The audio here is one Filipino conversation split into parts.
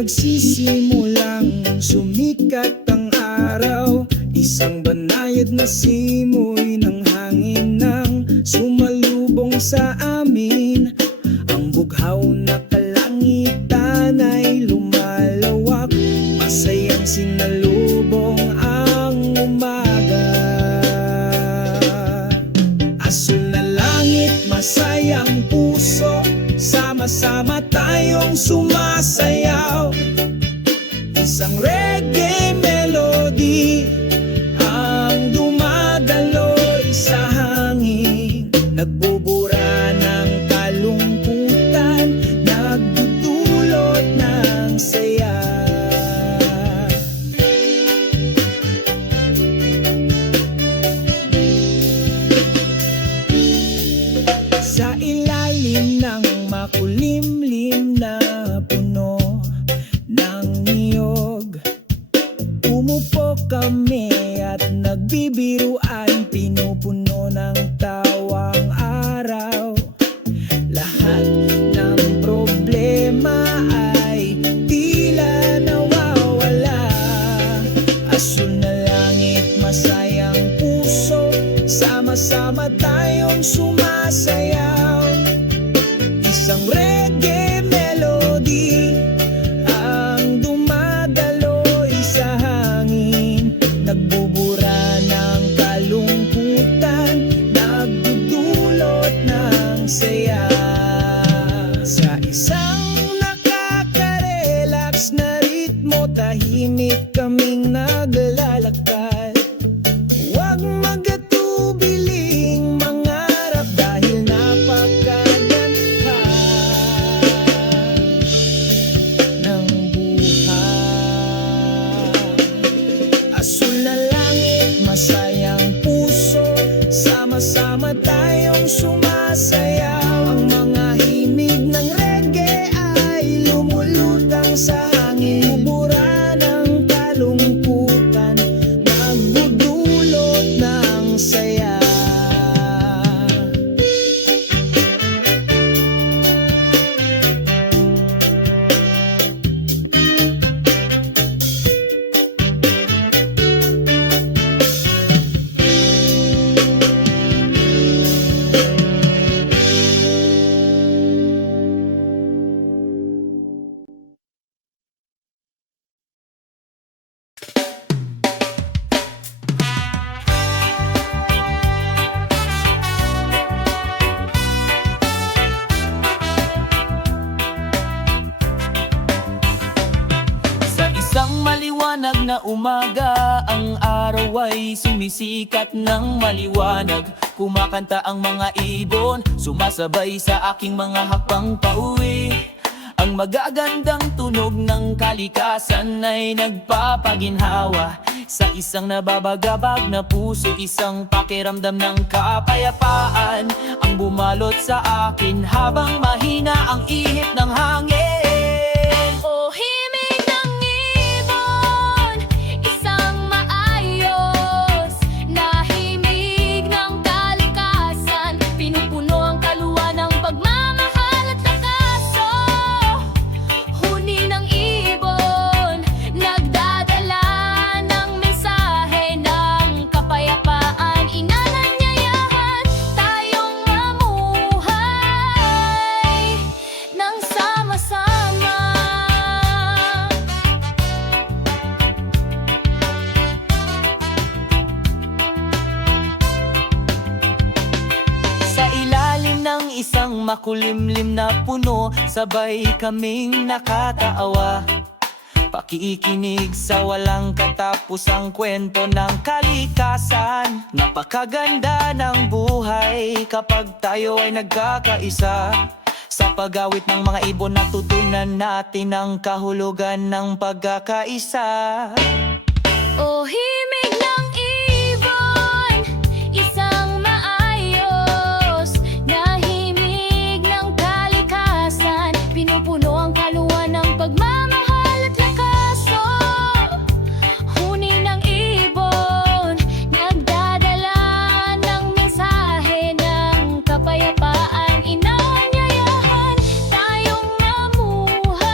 Nagsisimulang sumikat ang araw, isang banayad na simoy ng hangin nang sumalubong sa amin. Ang bughaw na kalangitan ay lumalawak, masayang sinalubong ang umaga. Asul na langit, masayang puso, sama-sama tayong sumasayaw. Isang reggae melody ang dumadaloy sa hangin, nagbubura ng kalungkutan, nagdudulot ng saya. Sa ilalim ng makulimlim na puno ng niyog, umupo kami at nagbibiruan, pinupuno ng tawang araw. Lahat ng problema ay tila nawawala. Asul na langit, masayang puso, sama-sama tayong sumasayaw. Isang reggae melody ang dumadaloy sa hangin, nagbubura ng kalungkutan, nagdudulot ng saya. Sa isang nakaka-relax na ritmo, tahimik kaming naglalakad. Huwag magatubiling mangarap dahil napakaganda ng buhay. Asul na langit, masayang puso, sama-sama tayong sumasayaw. Ang mga himig ng reggae ay lumulutang sa hangin, bubura ng kalungkutan, nagdudulot ng saya. Isang maliwanag na umaga, ang araw ay sumisikat ng maliwanag. Kumakanta ang mga ibon, sumasabay sa aking mga hakbang pauwi. Ang magagandang tunog ng kalikasan ay nagpapaginhawa sa isang nababagabag na puso, isang pakiramdam ng kapayapaan ang bumalot sa akin habang mahina ang ihip ng hangin. O himig ng ibon, isang maayos na himig ng kalikasan, pinupuno ang kaluwa ng pagmamahal at takaso. Huni ng ibon, nagdadala ng mensahe ng kapayapaan, inananyayahan tayong mamuhay ng sama-sama. Sa ilalim ng isang makulimlim na puno, sabay kaming nakataawa, pakikinig sa walang katapusang kwento ng kalikasan. Napakaganda ng buhay kapag tayo ay nagkakaisa. Sa pag-awit ng mga ibon, natutunan natin ang kahulugan ng pagkakaisa. O himig ng ibon, isang maayos na himig ng kalikasan, pinupuno ang kaluwa ng pagmamahal at lakaso. Huni ng ibon, nagdadala ng mensahe ng kapayapaan, inanyayahan tayong mamuhay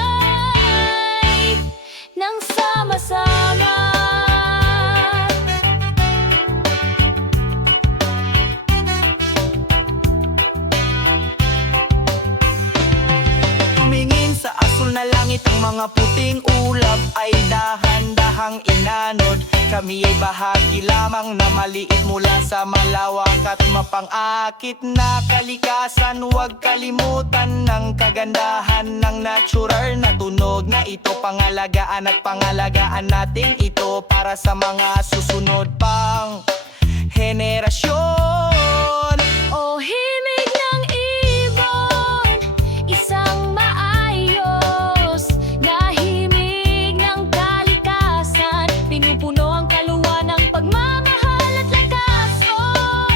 Ang mga puting ulap ay dahan-dahang inanod. Kami ay bahagi lamang na maliit mula sa malawak at mapang-akit na kalikasan. Huwag kalimutan ng kagandahan ng natural na tunog na ito. Pangalagaan at pangalagaan natin ito para sa mga susunod pang henerasyon. O himig ng ibon, isang maayos na himig ng kalikasan. Pinupuno ang kaluwa ng pagmamahal at lakas. Oh,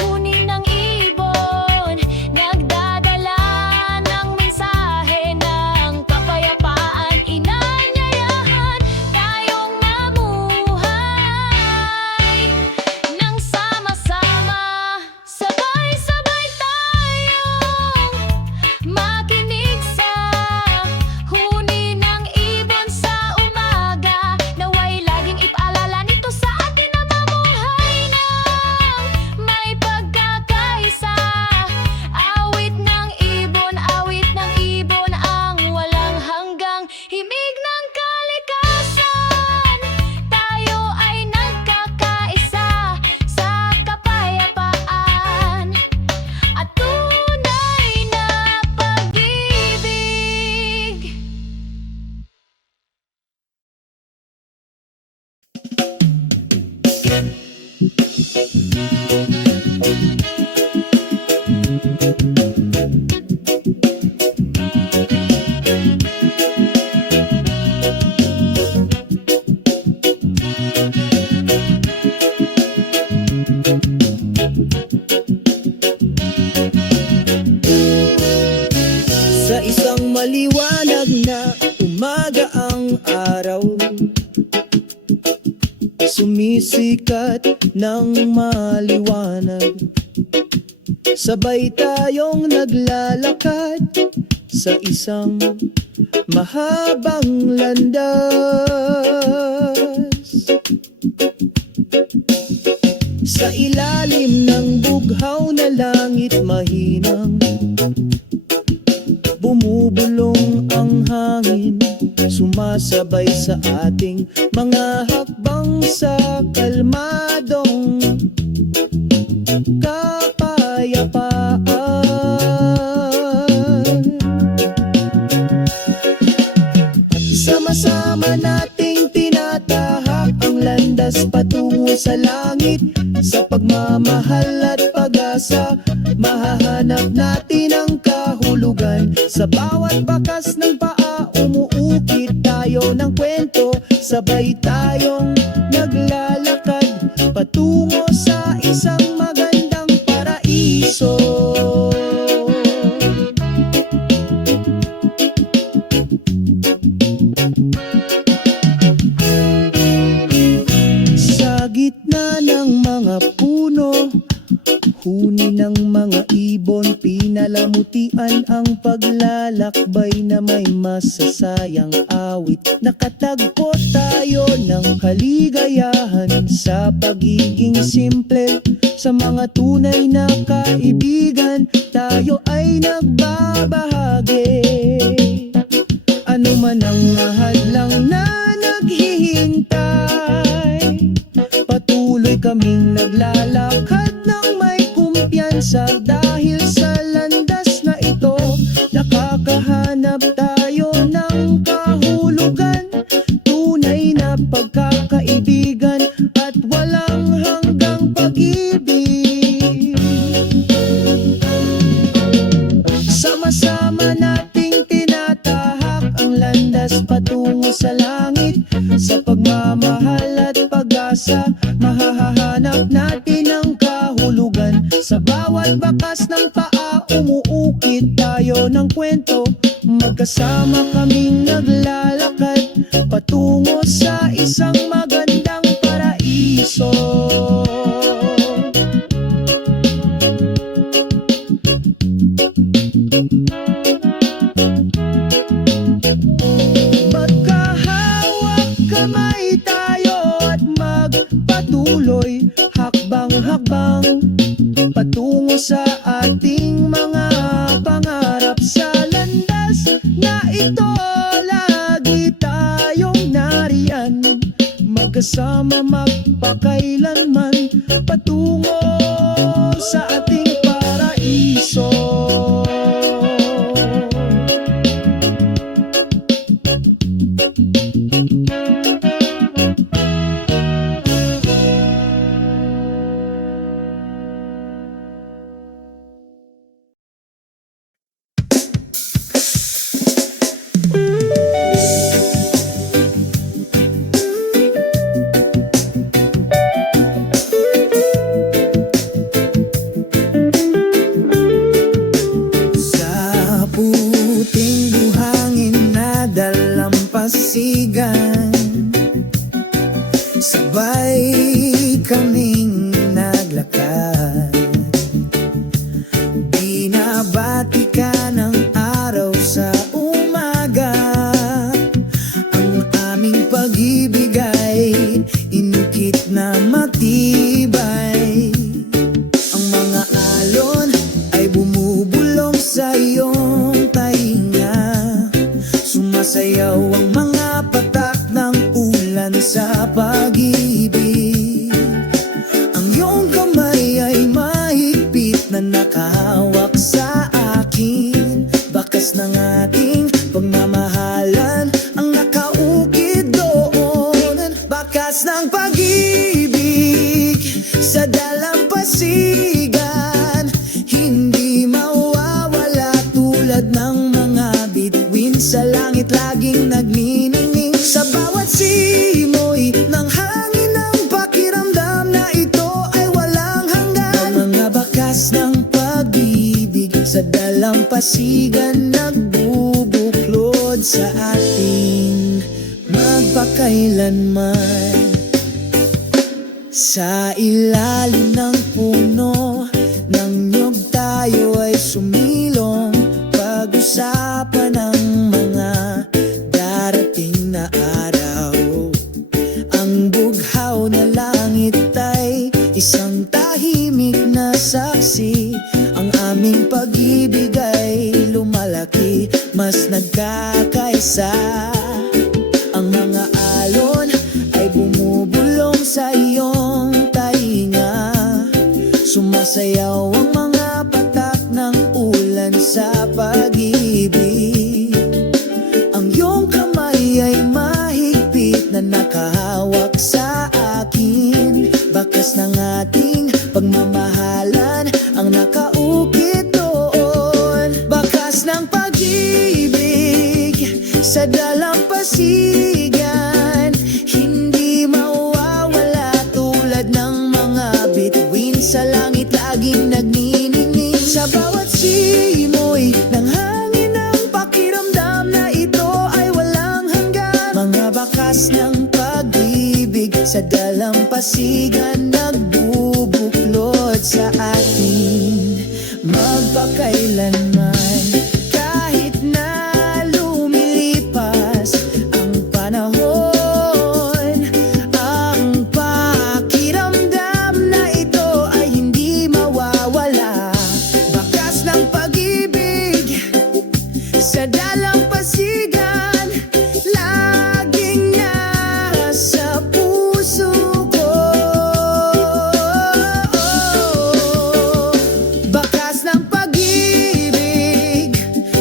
huni ng ibon, nagdadala ng mensahe ng kapayapaan. Inanyayahan tayong mamuhay nang sama-sama. Sabay-sabay tayong makinig sa huni ng ibon sa umaga. Naway laging ipaalala nito sa atin na mamuhay ng may pagkakaisa. Awit ng ibon ang walang hanggang himig ng kalikasan. Tayo ay nagkakaisa sa kapayapaan at tunay na pag-ibig. Sa isang maliwanag na umaga ang araw, sumisikat ng maliwanag. Sabay tayong naglalakad sa isang mahabang landas. Sa ilalim ng bughaw na langit mahinang, bumubulong ang hangin, sumasabay sa ating mga hakbang sa kalmadong kapayapaan. Sama-sama nating tinatahak ang landas patungo sa langit. Sa pagmamahal at pag-asa, mahahanap natin ang kahulugan. Sa bawat bakas ng paa, umuukit tayo ng kwento. Sabay tayong naglalakad patungo sa isang magandang paraiso. Sa gitna ng mga puno, huni ng mga ibon, pinalamutian ang paglalakbay na may masasayang awit. Nakatagpo tayo ng kaligayahan sa pagiging simple. Sa mga tunay na kaibigan, tayo ay nagbabahagi. Ano man ang mahadlang na naghihintay, patuloy kaming naglalakad ng may kumpiyansa. Dahil sa landas na ito, nakakahanap tayo ng kahulugan. Tunay na pagkakaibigan at walang hanggang pag-ibig. Sama-sama nating tinatahak ang landas patungo sa langit. Sa pagmamahal at pag-asa, mahahanap natin ang kahulugan. Sa bawat bakas ng paa, umuukit tayo ng kwento. Magkasama kaming naglalakad patungo sa isang magandang paraiso. Magkahawak kamay tayo at magpatuloy, hakbang-hakbang patungo sa ating mga pangarap. Sa landas na ito, magkasama magpakailanman patungo sa ating paraiso. Sa puting buhangin na dalampasigan, sabay kaming naglakad. Binabati ka ng araw sa umaga. Ang aming pag-ibig ay inukit na matibay. Ang mga alon ay bumubulong sa iyong tainga. Sumasayaw ang mga patak ng ulan sa pag-ibig. Ang iyong kamay ay mahigpit na nakahawak sa akin. Bakas ng ating pagmamahalan ang nakaukit doon. Bakas ng pag-ibig sa dalampasigan, hindi mawawala tulad ng mga bituin sa langit laging nagniningning. Sa bawat simoy ng hangin ng pakiramdam na ito ay walang hanggan. Ang mga bakas ng pag-ibig sa dalampasigan nagbubuklod sa ating magpakailanman. Sa ilalim ng puno ng niyog tayo ay sumilong, pag-usapan ang mga darating na araw. Ang bughaw na langit ay isang tahimik na saksi. Ang aming pag-ibig ay lumalaki, mas nagkakaisa. Ang mga alon ay bumubulong sa iyong tainga. Sumasayaw ang mga patak ng ulan sa pag-ibig. Ang iyong kamay ay mahigpit na nakahawak sa akin. Bakas ng ating pagmamahalan ang nakaukit doon. Bakas ng pag-ibig sa dalampasigan, hindi mawawala tulad ng mga bituin sa langit laging nagniningning. Sa bawat simoy ng hangin ng pakiramdam na ito ay walang hanggan. Mga bakas ng pag-ibig sa dalampasigan nagbubuklod sa atin magpakailanman. Kahit na lumilipas ang panahon, ang pakiramdam na ito ay hindi mawawala. Bakas ng pag-ibig sa dalampasigan laging nasa puso ko. Bakas ng pag-ibig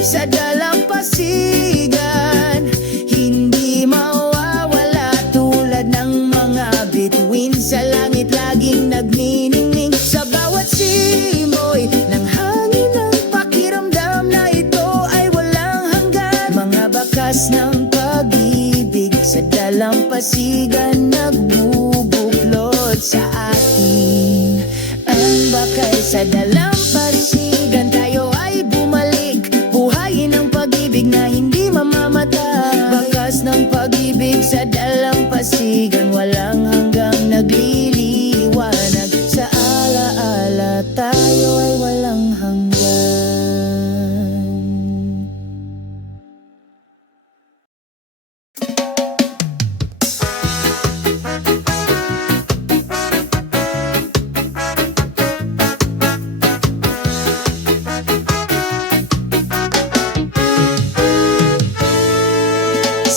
sa dalampasigan, hindi mawawala tulad ng mga bituin sa langit laging nagniningning. Sa bawat simoy ng hangin ng pakiramdam na ito ay walang hanggan. Mga bakas ng pag-ibig sa dalampasigan nagbubuklod sa atin. Ang bakal sa dalampasigan, tayo ay bumalik. Buhayin ang pag-ibig na hindi mamamatay. Bakas ng pag-ibig sa dalampasigan, walang hanggang nagliliwanag. Sa alaala tayo ay walang hanggan.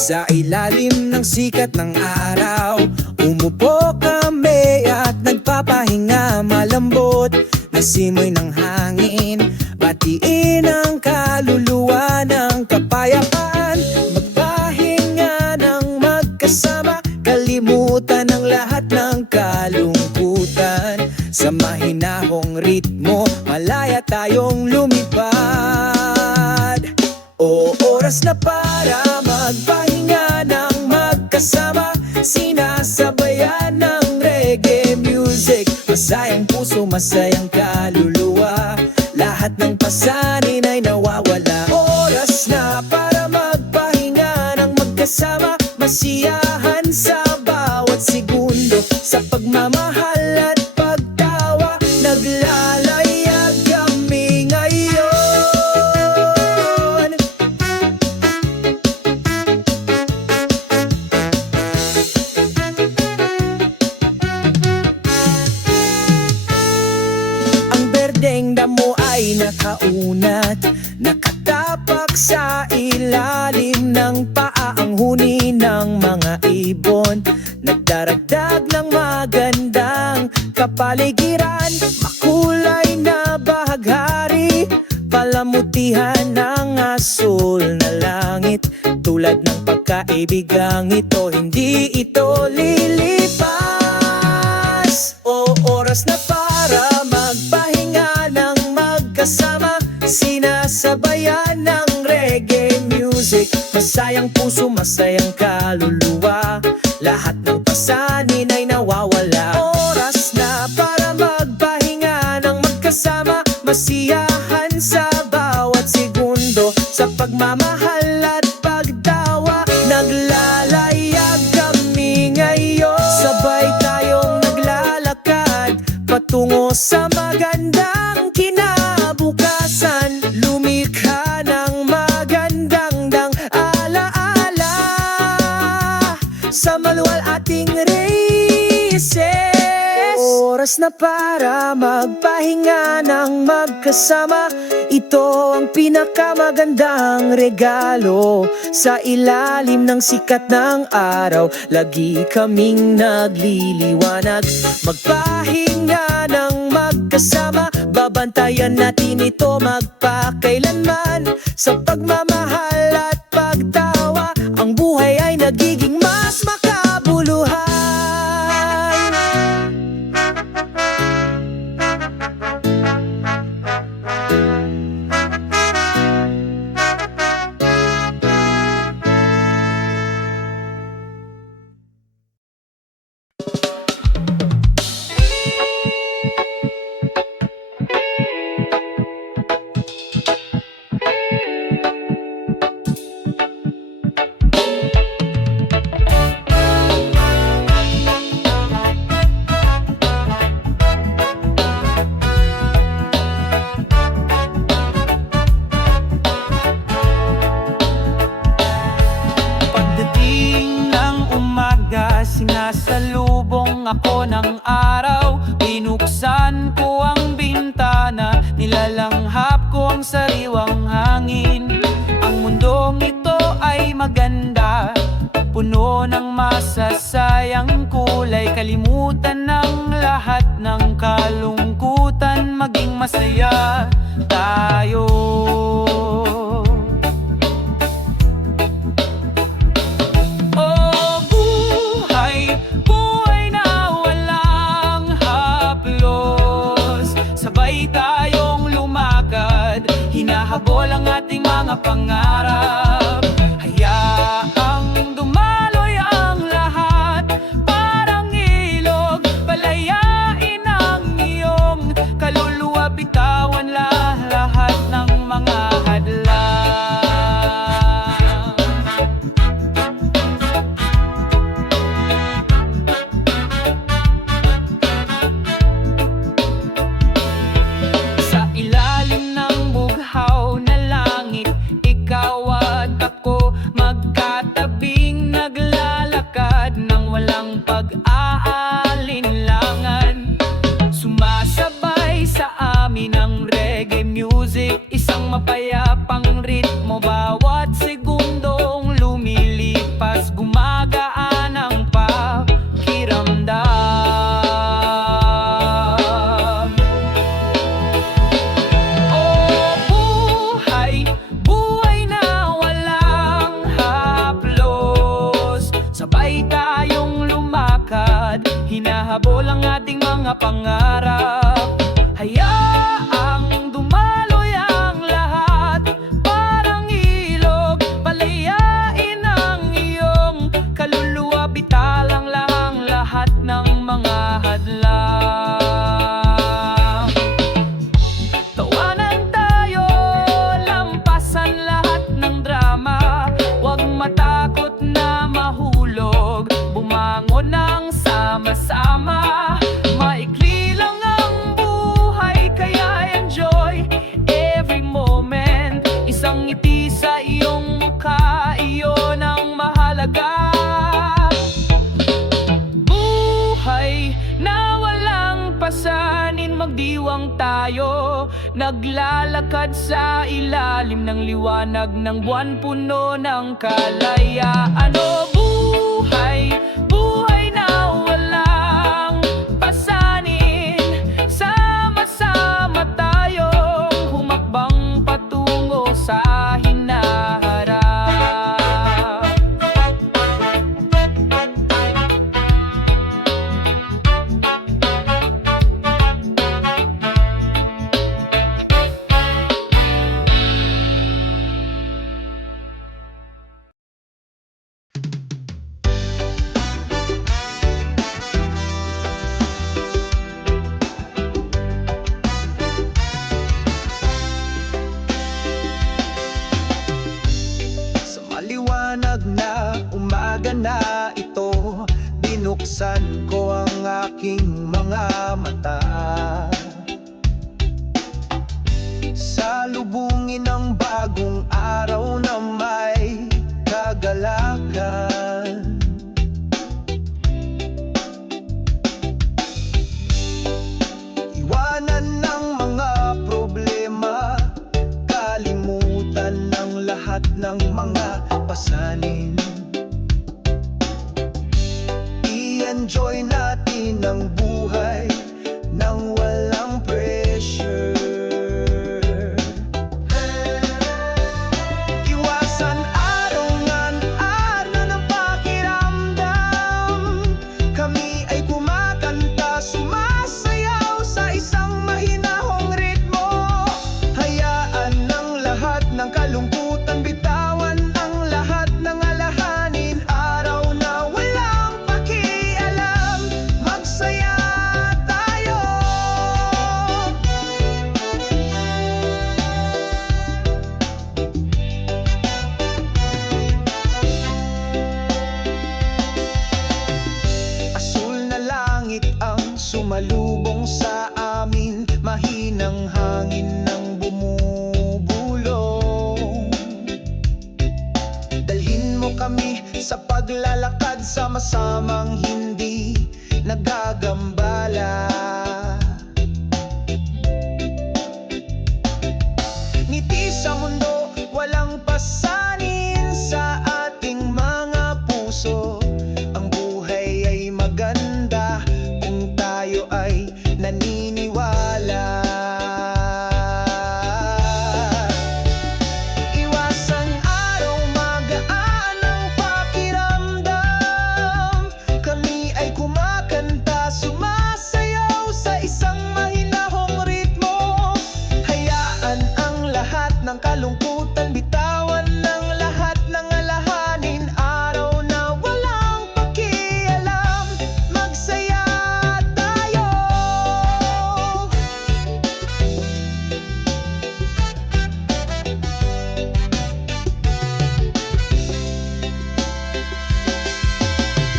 Sa ilalim ng sikat ng araw, Umupo kami at nagpapahinga, malambot na simoy ng hangin. Batiin ang kaluluwa ng kapayapaan, magpahinga ng magkasama, kalimutan ang lahat ng kalungkutan. Sa mahinahong ritmo, malaya tayong lumipad. O oras na para magpahinga ng magkasama, sinasabayan ng reggae music. Masayang puso, masayang kaluluwa, lahat ng pasanin ay nawawala. Oras na para magpahinga ng magkasama, masiyahan sa bawat segundo. Sa pagmamahal at pagtawa, naglalayag kami ngayon. Ang berdeng damo ay nakaunat, nakatapak sa ilalim ng paa. Ang huni ng mga ibon, nagdaragdag ng magandang kapaligiran. Makulay na bahaghari, palamutihan ng asul na langit. Tulad ng pagkaibigang ito, hindi ito lilipas. O oras na para magpahinga ng magkasama, sinasabayan ng reggae music. Masayang puso, masayang kaluluwa, lahat ng pasanin ay nawawala. Oras na para magpahinga ng magkasama, masiyahan sa bawat segundo. Sa pagmamahal at pagtawa, naglalayag kami ngayon. Sabay tayong naglalakad patungo sa magandang kinabukasan. Lumikha ng magandang alaala sa maluwal ating races. Oras na para magpahinga ng magkasama, ito ang pinakamagandang regalo. Sa ilalim ng sikat ng araw, lagi kaming nagliliwanag. Magpahinga ng magkasama, babantayan natin ito magpakailanman. Sa pagmamahal at pagtawa, ang buhay ay nagiging mas makabuluhan. Pagdating ng umaga, sinasalubong ako ng araw. Binuksan ko ang bintana, nilalanghap ko ang sariwang hangin. Ang mundong ito ay maganda, puno ng masasayang kulay. Kalimutan ng lahat ng kalungkutan, maging masaya tayo. Oh, buhay, buhay na walang haplos. Sabay tayong lumakad, hinahabol ang ating mga pangarap. Hayaang dumaloy ang lahat, parang ilog. Palayain ang iyong kaluluwa, bitawan lahat ng mga hadlang. Sa ilalim ng bughaw na langit, ikaw at ako magkatabing naglalakad nang walang pag-aalinlangan. Sumasabay sa amin ang reggae music, isang mapayapa pangarap. Hayaang dumaloy ang lahat, parang ilog, palayain ang iyong kaluluwa, bitalang lang lahat ng mga hadlang. Tawanan tayo, lampasan lahat ng drama, huwag matakot na mahulog, bumangon ng sama-sama. Maikli lang ang buhay, kaya enjoy every moment. Isang ngiti sa iyong mukha, iyon ang mahalaga. Buhay na walang pasanin, magdiwang tayo, naglalakad sa ilalim ng liwanag ng buwan, puno ng kalayaan. O buhay, buhay na walang pasanin, sama-sama tayong humakbang patungo sa hinaharap. Sa maliwanag na umaga na ito, binuksan ko ang aking mga mata. Salubungin ang bagong araw na may kagalakan. Iwanan ng mga problema, kalimutan ng lahat ng mga pasanin. I-enjoy natin ang buhay nang walang pressure. Iwasan arongan-aron ng pakiramdam. Kami ay kumakanta, sumasayaw sa isang mahinahong ritmo. Hayaan ng lahat ng kalungkutan, bitawan ang lahat ng alahanin. Araw na walang pakialam, magsaya tayo. Asul na langit ang sumalubong sa amin, mahinang hangin ang bumubulong. Dalhin mo kami sa paglalakad, sama-samang hindi nagagambala. Ngiti sa mundo, walang pasanin sa ating mga puso. Ang buhay ay maganda kung tayo ay naniniwala. Iwasan araw, magaan ang pakiramdam. Kami ay kumakanta, sumasayaw sa isang mahinahong ritmo. Hayaan ang lahat ng kalungkutan, bitawan ng lahat ng alahanin. Araw na walang pakialam, magsaya tayo.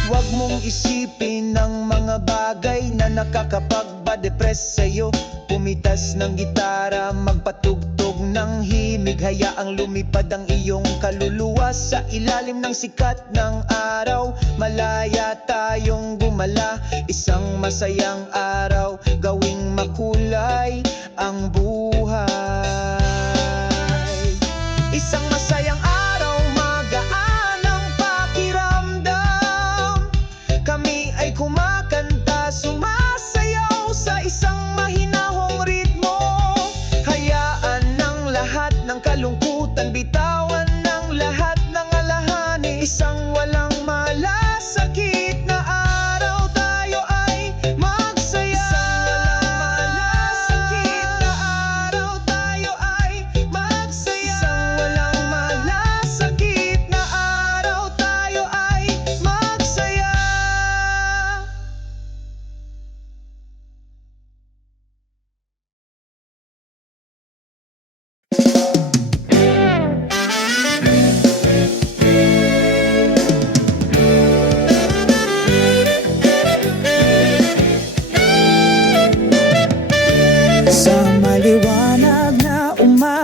Huwag mong isipin ang mga bagay na nakakapagpa-depress sa'yo. Pumitas ng gitara, magpatugtog ng himig. Hayaang lumipad ang iyong kaluluwa sa ilalim ng sikat ng araw. Malaya tayong gumala, isang masayang araw, gawing makulay ang buhay. Isang masayang araw, magaan ang pakiramdam. Kami ay kumakanta, sumasayaw sa isang mahinahong ritmo. Hayaan ng lahat ng kalungkutan, bitawan ng lahat ng alahanin. Isang walang malasakit na araw, tayo ay magsaya.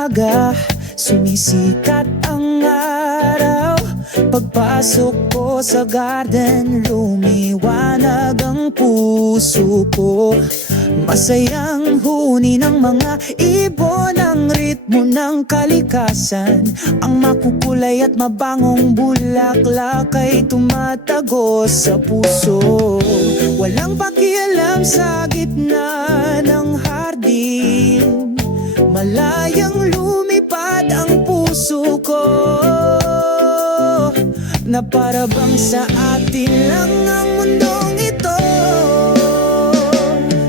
umaga, sumisikat ang araw. Pagpasok ko sa garden, lumiwanag ang puso ko. Masayang huni ng mga ibon ang ritmo ng kalikasan. Ang makukulay at mabangong bulaklak ay tumatago sa puso. Walang pakialam sa gitna ng hardin, malayang lumipad ang puso ko, na para bang sa atin lang ang mundong ito.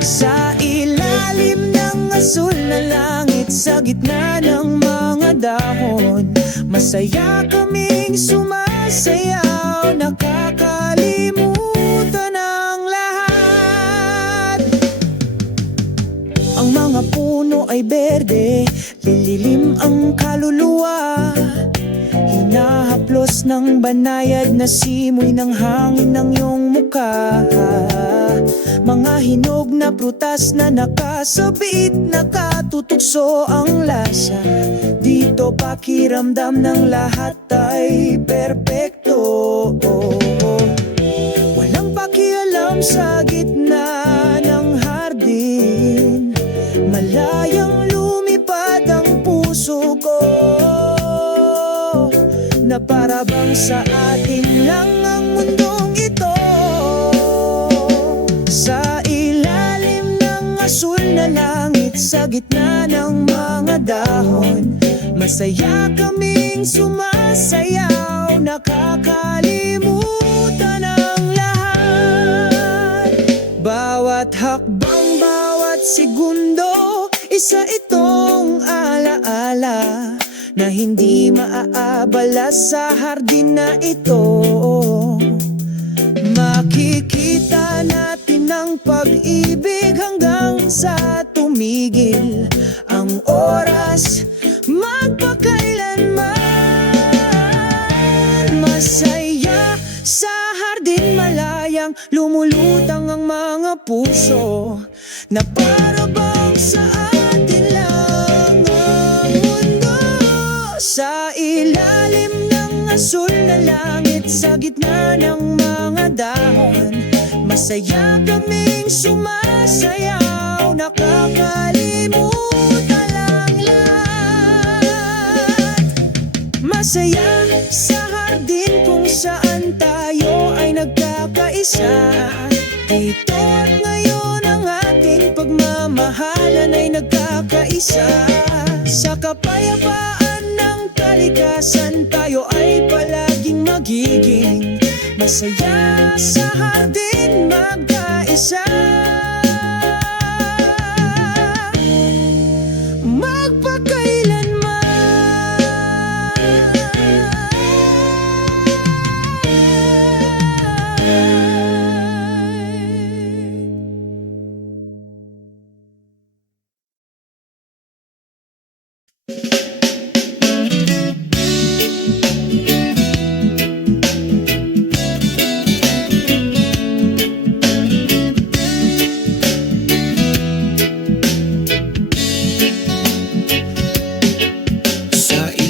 Sa ilalim ng asul na langit, sa gitna ng mga dahon, masaya kaming sumasayaw, nakakalimutan ang lahat. Ang mga puno ay berde, lililim ang kaluluwa, hinahaplos ng banayad na simoy ng hangin ng iyong mukha. Mga hinog na prutas na nakasabit, nakatutugso ang lasa. Dito pakiramdam ng lahat ay perpekto. Walang pakialam sa gitna ng hardin, malayang lumipad ang puso ko, na para bang sa atin lang ang mundong ito. Sa ilalim ng asul na langit, sa gitna ng mga dahon, masaya kaming sumasayaw, nakakalimutan ang lahat. Bawat hakbang, bawat segundo, isa itong alaala na hindi maaabala sa hardin na ito. Makikita natin ang pag-ibig hanggang sa tumigil ang oras, magpakailanman. Masaya sa hardin, malayang lumulutang ang mga puso, na para bang sa atin lang ang mundo. Sa ilalim ng asul na langit, sa gitna ng mga dahon, masaya kaming sumasayaw, nakakalimutan ang lahat. Masaya sa hardin kung saan tayo ay nagkakaisa. Dito at ngayon ang ating pagmamahalan ay nagkakaisa. Sa kapayapaan ng kalikasan, tayo ay palaging magiging masaya sa hardin magkaisa.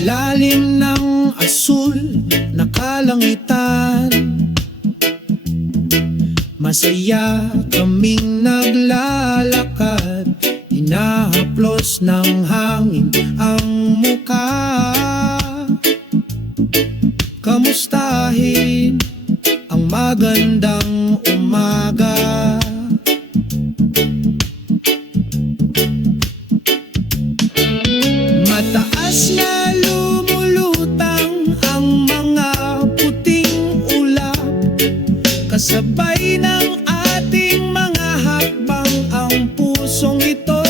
Ilalim ng asul na kalangitan, masaya kaming naglalakad, hinahaplos ng hangin ang mukha. Kamustahin ang magandang umaga. Mataas na lumulutang ang mga puting ulap, kasabay ng ating mga hakbang. Ang pusong ito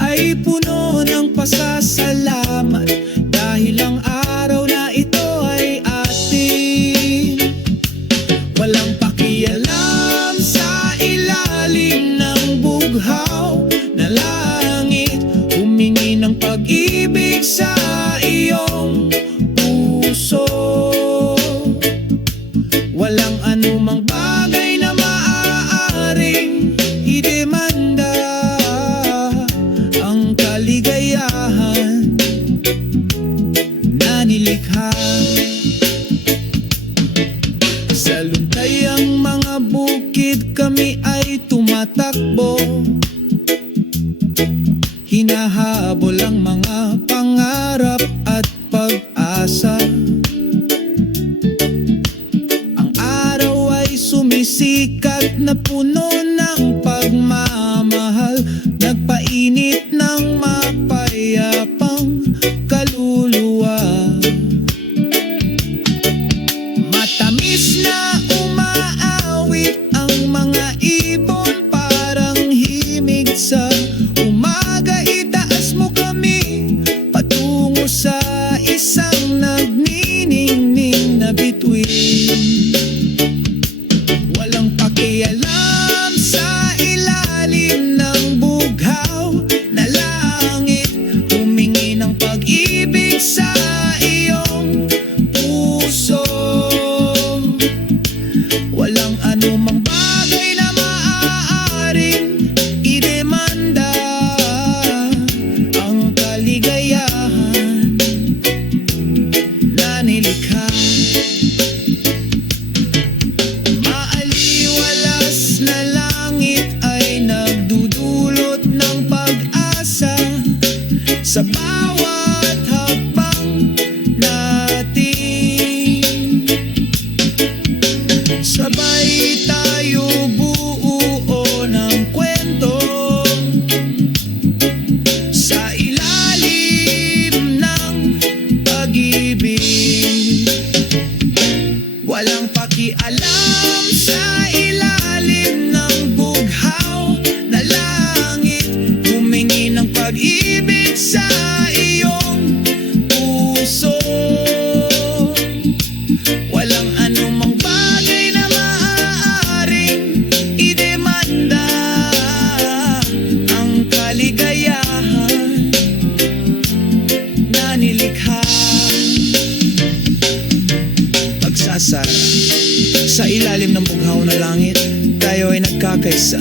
ay puno ng pasasalamat, dahil ang araw na ito ay atin. Walang pakialam sa ilalim ng bughaw na langit, humingi ng pag-ibig sa iyong puso. Walang anumang bagay na maaaring idemanda ang kaligaya mga pangarap at pag-asa. Ang araw ay sumisikat na puno ng pagmamahal, nagpainit ng mapayapang kaluluwa. Matamis na umaawit ang mga ibon, parang himig sa umaga. Itaas mo kami patungo sa isang nagniningning na bituin. Walang pakialam sa ilalim ng bughaw na langit, humingi ng pag-ibig sa iyong puso. Walang anumang bagay na maaaring idemanda ang kaligayahan na nilikha. Maaliwalas na langit ay nagdudulot ng pag-asa sa bawat hakbang natin. Sabay tayo buo ng kwento sa ilalim ng pag-ibig. Walang pakialam sa ilalim ng bughaw na langit, humingi ng pag-ibig sa iyong puso. Walang anumang bagay na maaaring idemanda ang kaligayahan na nilikha. Pagsasara sa ilalim ng bughaw na langit, tayo ay nagkakaisa,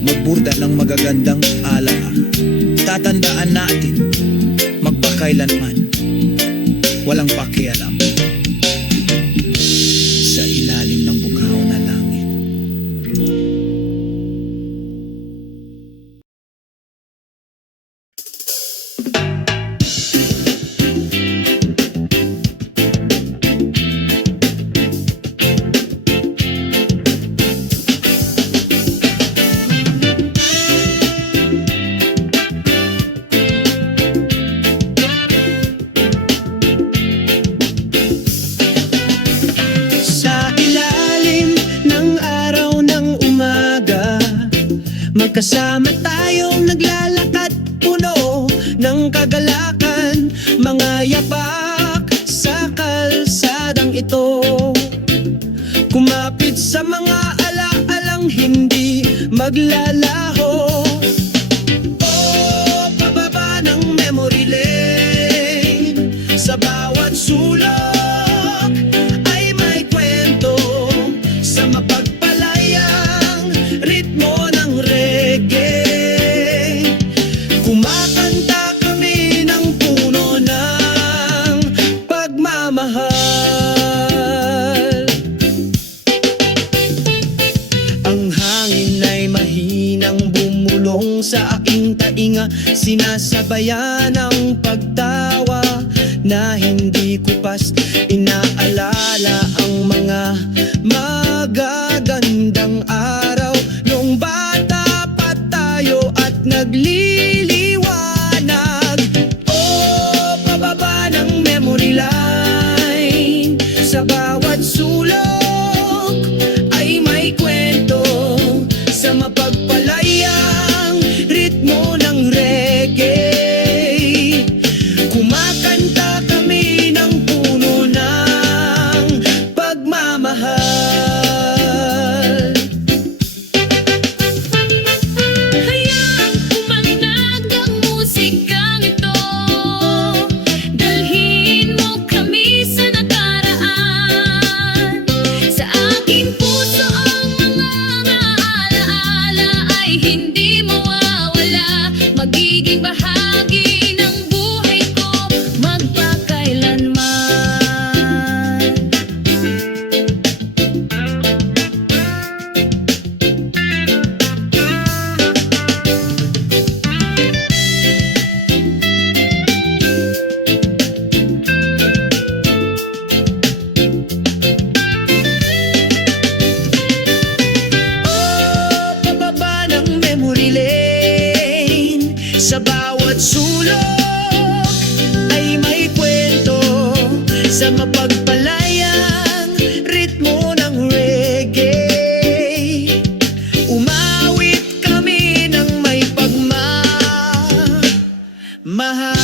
magburda ng magagandang alaala. Tatandaan natin, magpakailanman, walang pakialam sa ilalim ng bughaw na langit. Sa ilalim ng araw ng umaga, magkasama tayong naglalakad, puno ng kagalakan, mga yapak sa kalsadang ito. Kumapit sa mga alaalang hindi maglalaho. Oh, pababa ng memory lane, sa bawat sulok ay may kwento, sa mapagpalayang ritmo ng reggae. Kumakanta kami ng puno ng pagmamahal. Ang hangin ay mahinang bumulong sa aking tainga, sinasabayan ng pagtawa na hindi ko pas inaalala ang mga magagandang araw nung bata pa tayo at nagliliwanag. Oh, pababa ng memory line, sa bawat sulok ay may kwento, sa mapagpalayang ritmo ng reggae. Kumakanta kami ng puno ng mahal.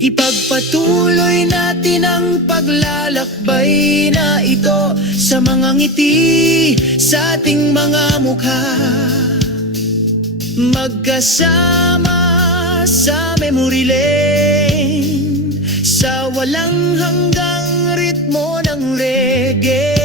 Ipagpatuloy natin ang paglalakbay na ito sa mga ngiti sa ating mga mukha. Magkasama sa memory lane, sa walang hanggang ritmo ng reggae.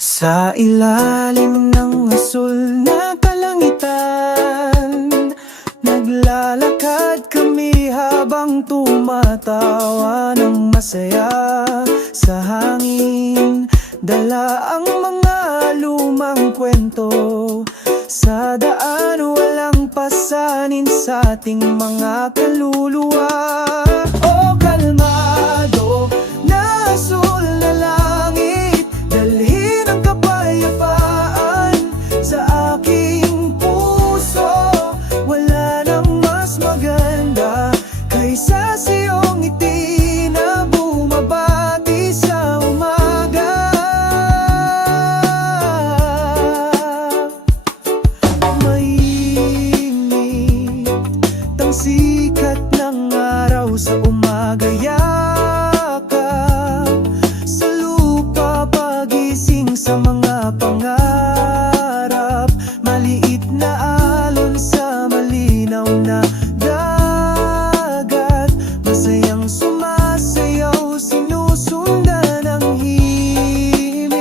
Sa ilalim ng asul na kalangitan, naglalakad kami habang tumatawa ng masaya. Sa hangin, dala ang mga lumang kwento. Sa daan, walang pasanin sa ating mga kaluluwa. O kalmado na asul na langit, dalhin ang kapayapaan sa aking puso. Wala nang mas maganda kaysa sa iyong ngiti na bumabati sa umaga. Mainit ang sikat ng araw sa umaga, yakap sa lupa, pagising sa mga pangarap. Maliit na alon sa malinaw na dagat, masayang sumasayaw, sinusundan ng himig.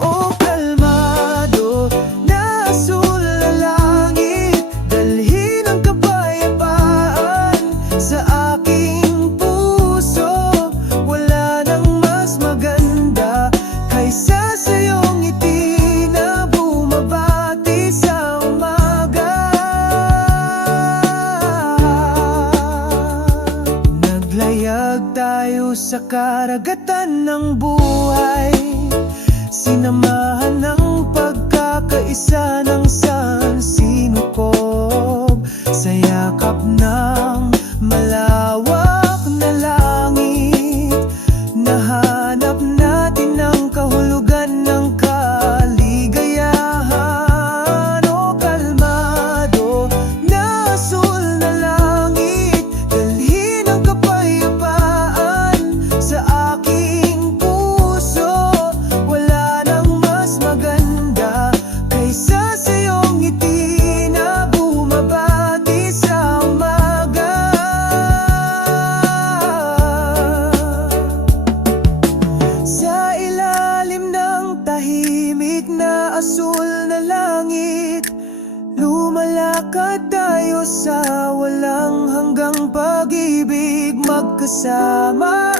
O kalmado na asul na langit, dalhin ang kapayapaan sa aking puso. Wala nang mas maganda kaysa sa iyong ngiti na bumabati sa umaga. Naglayag tayo sa karagatan ng buhay, sinamahan ng pagkakaisa ng sansinukob. Sa yakap ng malawak na langit, nahanap natin ang kahulugan ng kaligayahan. O kalmado na asul na langit, dalhin ang kapayapaan sa aking puso. Wala nang mas maganda kaysa sa iyong ngiti na bumabati sa umaga. Sa ilalim ng tahimik na asul na langit, lumalakad tayo sa walang hanggang pag-ibig. Magkasama,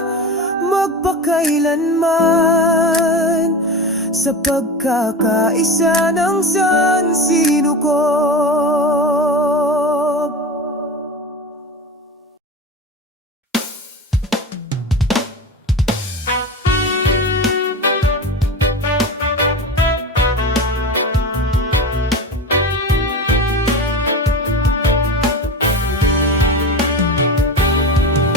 magpakailanman, sa pagkakaisa ng sansinukob.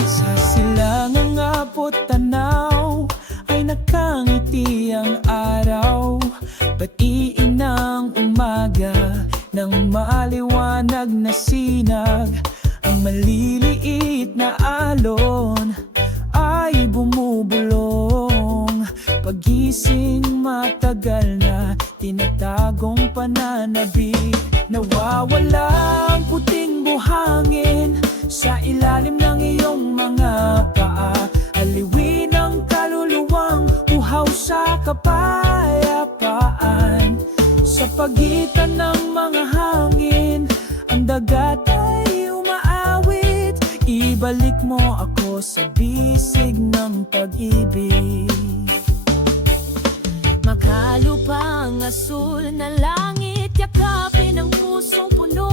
Sa silangang abot tanaw ay nakangiti ang araw. Batiin ng umaga ng maliwanag na sinag. Ang maliliit na alon ay bumubulong. Pagising matagal na tinatagong pananabik. Nawawala ang puting buhangin sa ilalim ng iyong mga paa. Aliwin ang kaluluwang uhaw sa kapayapaan. Sa pagitan ng mga hangin, ang dagat ay umaawit. Ibalik mo ako sa bisig ng pag-ibig. Makalupang asul na langit, yakapin ang pusong puno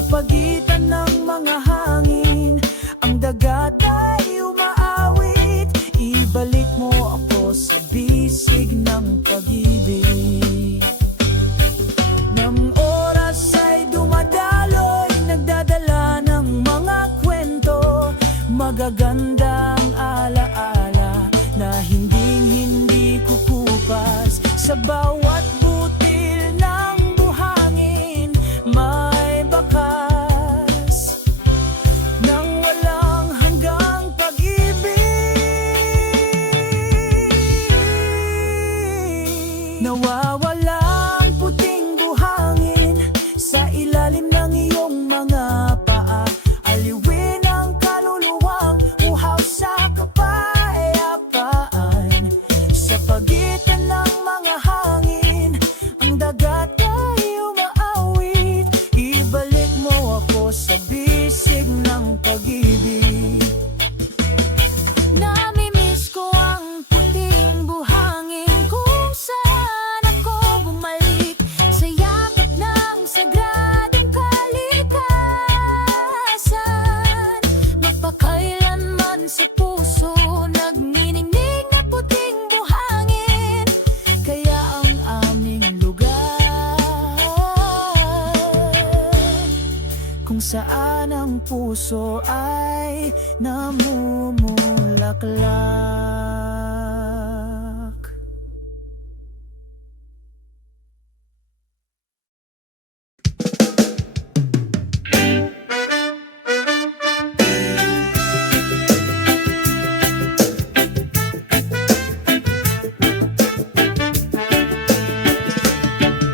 Sa pagitan ng mga hangin, ang dagat ay umaawit. Ibalik mo ako sa bisig ng pag-ibig. Nang oras ay dumadaloy, nagdadala ng mga kwento, magagandang alaala na hinding-hindi kukupas. Sa bawat butil ng buhangin may bakas ng walang hanggang pag-ibig. Nawawalang puting buhangin sa ilalim ng iyong mga paa. Aliwin ang kaluluwang uhaw sa kapayapaan. Sa pagitan ng mga hangin, ang dagat ay umaawit. Ibalik mo ako sa bisig ng pag-ibig. Namimiss ko ang puting buhangin kung saan ako bumalik sa yakap ng sagradong kalikasan. Magpakailanman sa puso nagniningning na puting buhangin, kaya ang aming lugar kung saan ang puso ay namumulaklak.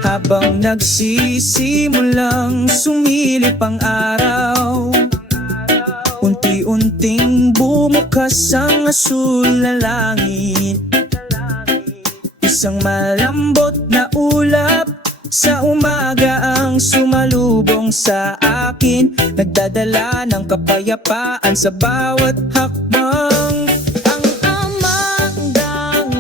Habang nagsisimulang sumilip ang araw, unti-unting bumukas ang asul na langit. Isang malambot na ulap sa umaga ang sumalubong sa akin, nagdadala ng kapayapaan sa bawat hakbang. Ang amang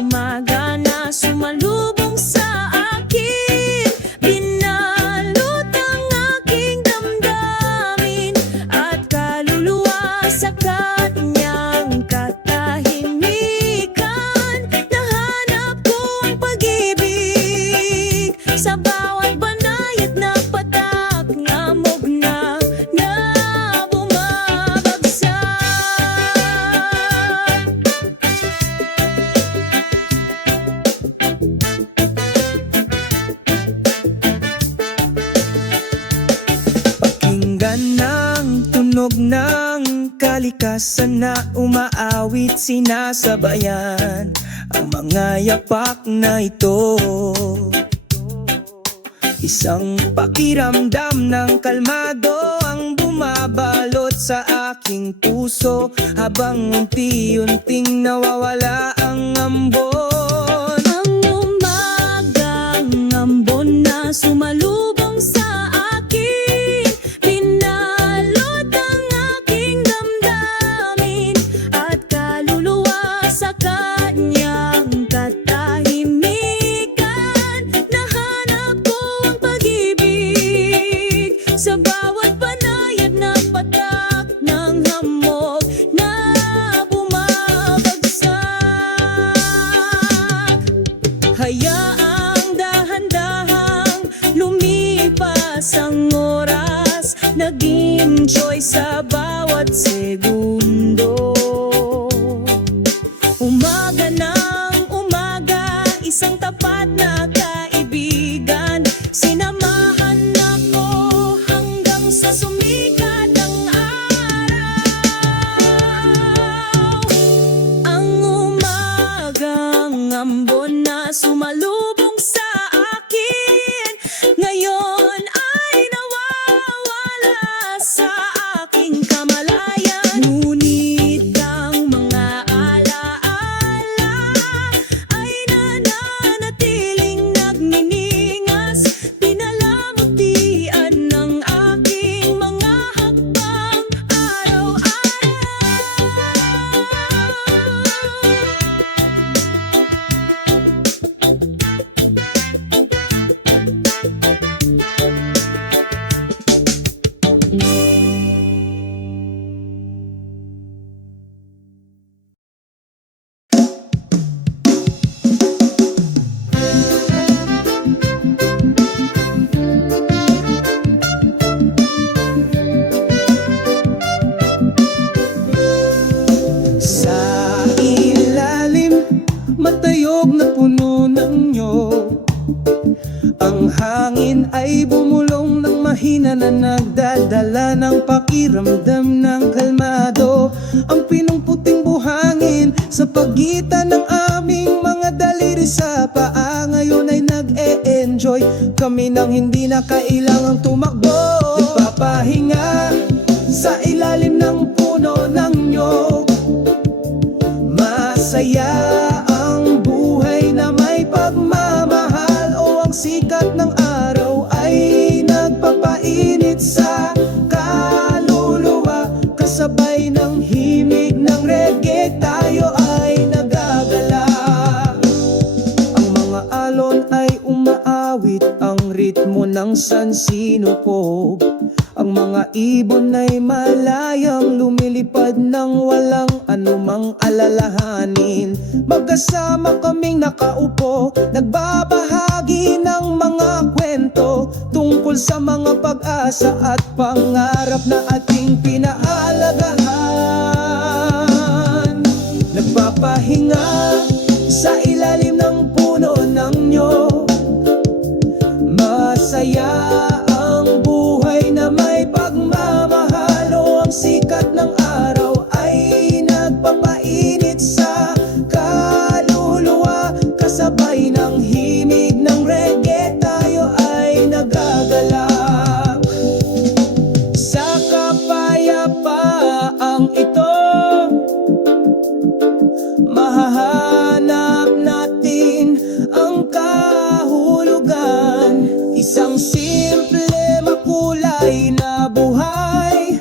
umaga na sumalubong sa akin, binalot ang aking damdamin at kaluluwa sa kanyang katahimikan. Nahanap ko ang pag-ibig sa bawat banayad na patak, ngamog na bumabagsak. Pakinggan ng tunog ng kalikasan na umaawit, sinasabayan ang mga yapak na ito. Isang pakiramdam ng kalmado ang bumabalot sa aking puso, habang unti-unting nawawala ang ambon. Ang umagang ambon na sumalubong sa akin, pinalot ang aking damdamin at kaluluwa sa kanyang katahimikan. Nahanap ko ang pag-ibig sa bawat banayad na patak ng hamog na bumabagsak. Hayaang dahan-dahang lumipas ang oras, nag-enjoy sa bawat segundo. Umaga ng umaga, isang tapat na kaibigan, sinamahan ako hanggang sa sumikat ang araw. Ang umagang ambon na sumalubong sa akin, ngayon ay nawawala sa aking kamalayan. Ngunit ang mga alaala ay nananatiling nagniningas, pinalamutian ng aking mga mahina na nagdadala ng pakiramdam ng kalmado. Ang pinungputing buhangin sa pagitan ng aming mga daliri sa paa. Ngayon ay nag-e-enjoy kami nang hindi na kailangang tumakbo. Nagpapahinga sa ilalim ng puno ng nyog. Masaya ang buhay na may pagmamahal. O ang sikat ng araw ay nagpapainit sa kaluluwa. Kasabay ng himig ng reggae tayo ay nagagala. Ang mga alon ay umaawit ang ritmo ng sansinupog. Ang mga ibon ay malayang lumilipad ng walang anumang alalahanin. Magkasama kaming nakaupo, nagbabahagi ng mga kwento tungkol sa mga pag-asa at pangarap na ating pinaalagahan. Nagpapahinga sa ilalim ng puno ng nyog. Masaya ang buhay na may pagmamahal. O ang sikat ng araw ay nagpapainit sa kaluluwa. Kasabay ng himig ng reggae tayo ay nagagalak. Sa kapayapaang ito, mahahanap natin ang kahulugan. Isang simple makulay na buhay.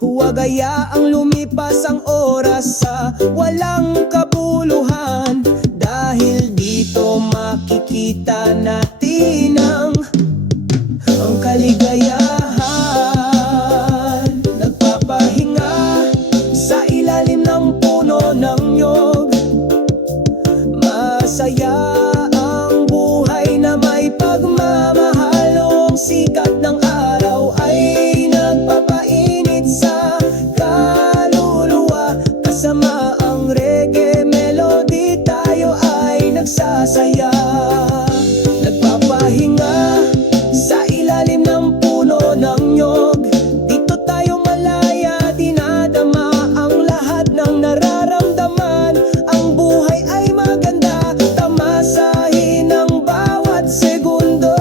Huwag hayaang lumipas ang oras sa walang kabuluhan. Dahil dito makikita natin ang kaligayahan. Nagpapahinga sa ilalim ng puno ng nyog. Masaya ang buhay na may pagmamahal. O ang sikat ng araw ay nagpapainit sa kaluluwa. Kasama ang reggae melody tayo ay nagsasaya. Nagpapahinga sa ilalim ng puno ng nyog. Dito tayo malaya, dinadama ang lahat ng nararamdaman. Ang buhay ay maganda, tamasahin ang bawat segundo.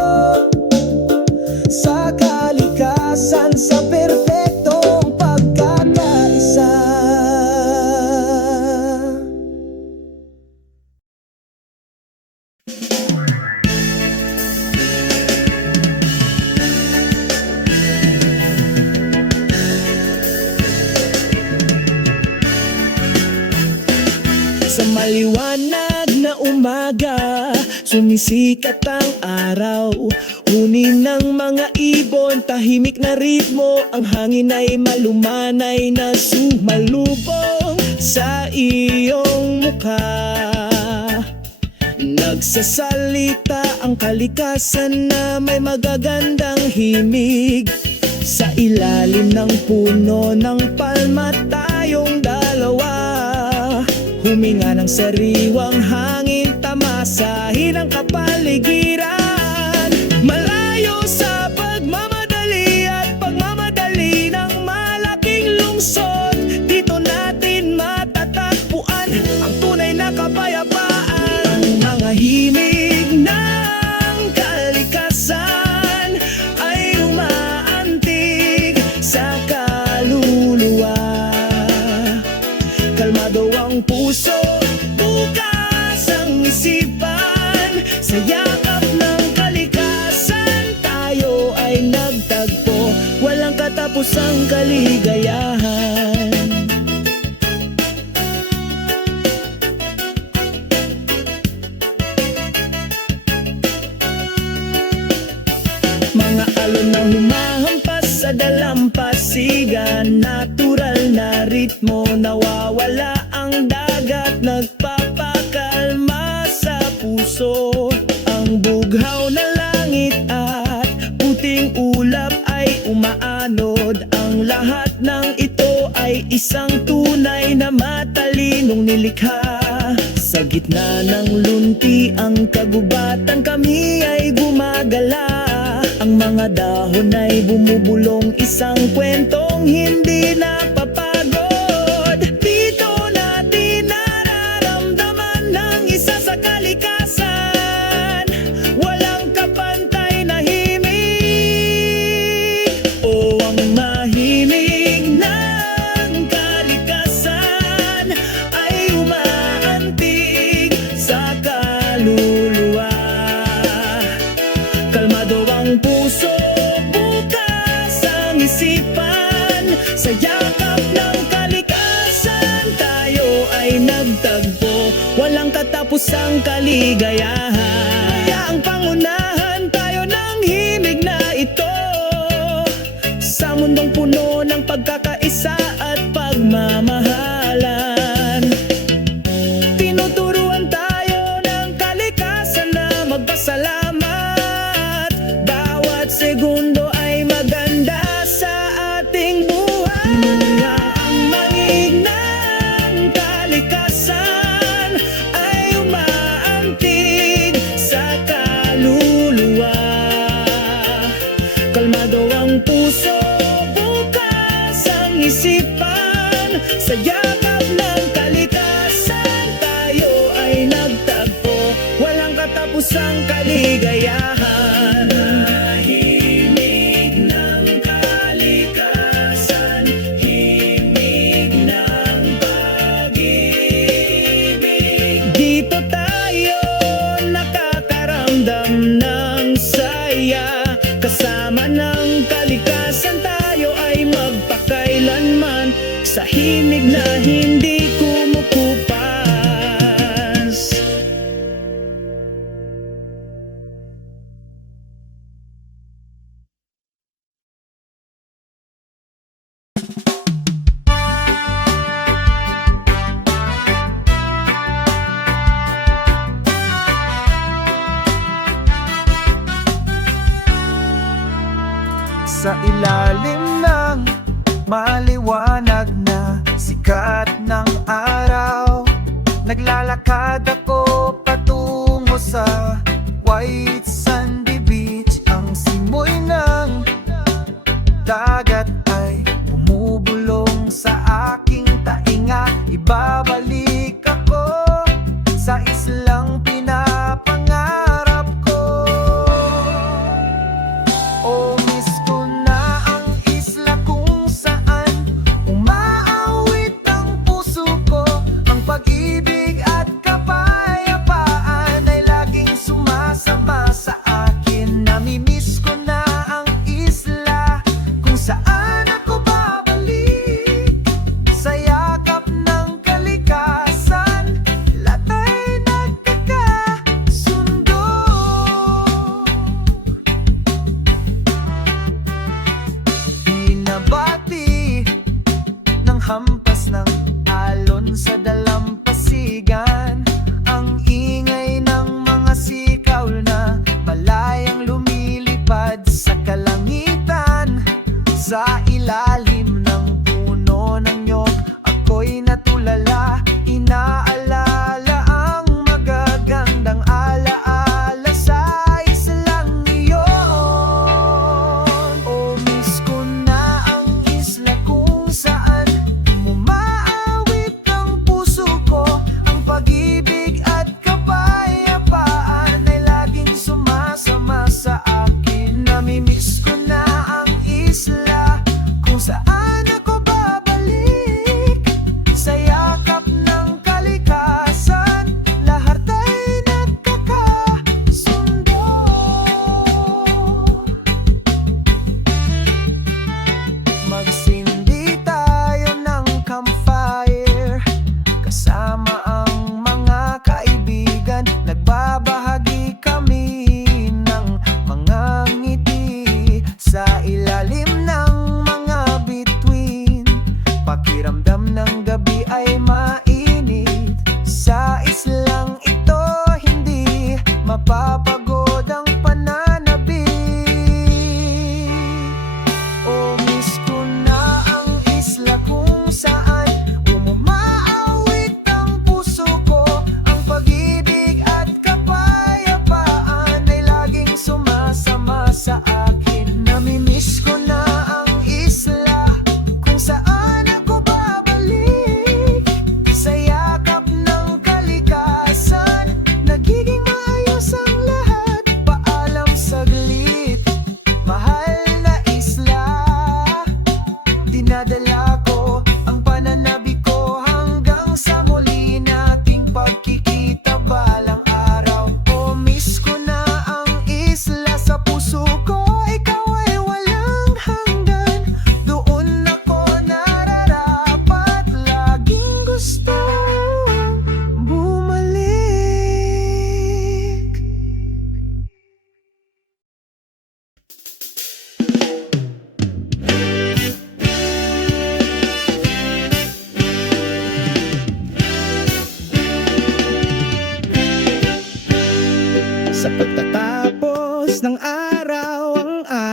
Sa kalikasan, sa perpektong pagkakaisa. Sa maliwanag na umaga, sumisikat ang araw. Huni ng mga ibon, tahimik na ritmo. Ang hangin ay malumanay na sumalubong sa iyong mukha. Nagsasalita ang kalikasan na may magagandang himig. Sa ilalim ng puno ng palma tayong dalawa. Huminga ng sariwang hangin, tamasahin ang kapaligiran. Malayo sa pagmamadali at pagmamadali ng malaking lungsod. Dito natin matatagpuan ang tunay na kapayapaan. Ang mga himig ng kalikasan ay umaantig sa kaluluwa. Kalmado ang puso, bukas ang isipan. Sa yakap ng kalikasan tayo ay nagtagpo. Walang katapusang kaligayahan. Mga alon na humahampas sa dalampasigan. Natural na ritmo, nawawala ang dagat. Nagpapakalma sa puso. Ang bughaw na langit at puting ulap ay umaanod. Ang lahat ng ito ay isang tunay na matalinong nilikha. Sa gitna ng lunti ang kagubatan, kami ay gumagala. Ang mga dahon ay bumubulong, isang kwentong hindi napapagod. Dito natin nararamdaman ng isa sa kalikasan, walang kapantay na himig. O ang mahimig ng kalikasan ay umaantig sa kaluluwa. Kalmado ang puso, bukas ang isipan. Sa yakap ng kalikasan tayo ay nagtagpo, walang katapusang kaligayahan. Kaya ang pangunahan tayo ng himig na ito, sa mundong puno ng pagkakaisa at pagmamahalan. Tinuturuan tayo ng kalikasan na magpasalamat. Bawat segundo ay maganda sa ating buhay. Ang manig ng kalikasan ay umaantig sa kaluluwa. Kalmado ang puso, bukas ang isipan. Sa yakap ng kalikasan tayo ay nagtagpo, walang katapusang kaligayahan. Himig ng kalikasan, himig ng pag-ibig. Dito tayo nakakaramdam ng saya, kasama ng kalikasan tayo ay magpakailanman, sa himig na hindi kumukupas. Sa ilalim ng maliwanag na sikat ng araw, naglalakad ako patungo sa white sandy beach. Ang simoy ng dagat ay bumubulong sa aking tainga. Ibabalik ako sa islang pinapangarap ko. O miss ko na ang isla kung saan umaawit ang puso ko. Ang pag-ibig at kapayapaan ay laging sumasama sa akin. Namimiss ko na